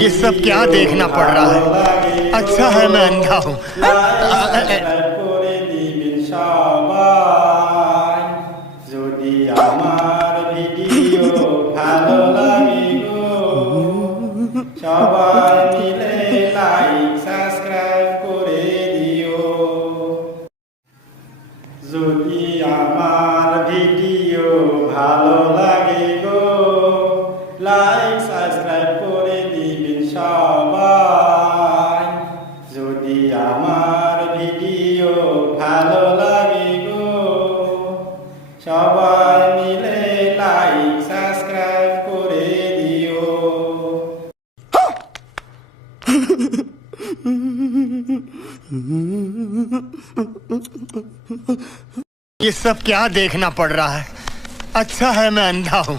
ये सब क्या देखना पड़ रहा है? अच्छा है मैं अंधा हूँ। যদি আমার ভিডিও ভালো লাগে গো সবাই মিলে লাইক সাবস্ক্রাইব করে দিও। যদি আমার ভিডিও ভালো লাগে গো লাইক সাবস্ক্রাইব করে দিবেন সবাই। যদি আমার ভিডিও ভালো লাগে গো সবাই মিলে লাইক সাবস্ক্রাইব করে দিও। ये सब क्या देखना पड़ रहा है? अच्छा है मैं अंधा हूँ।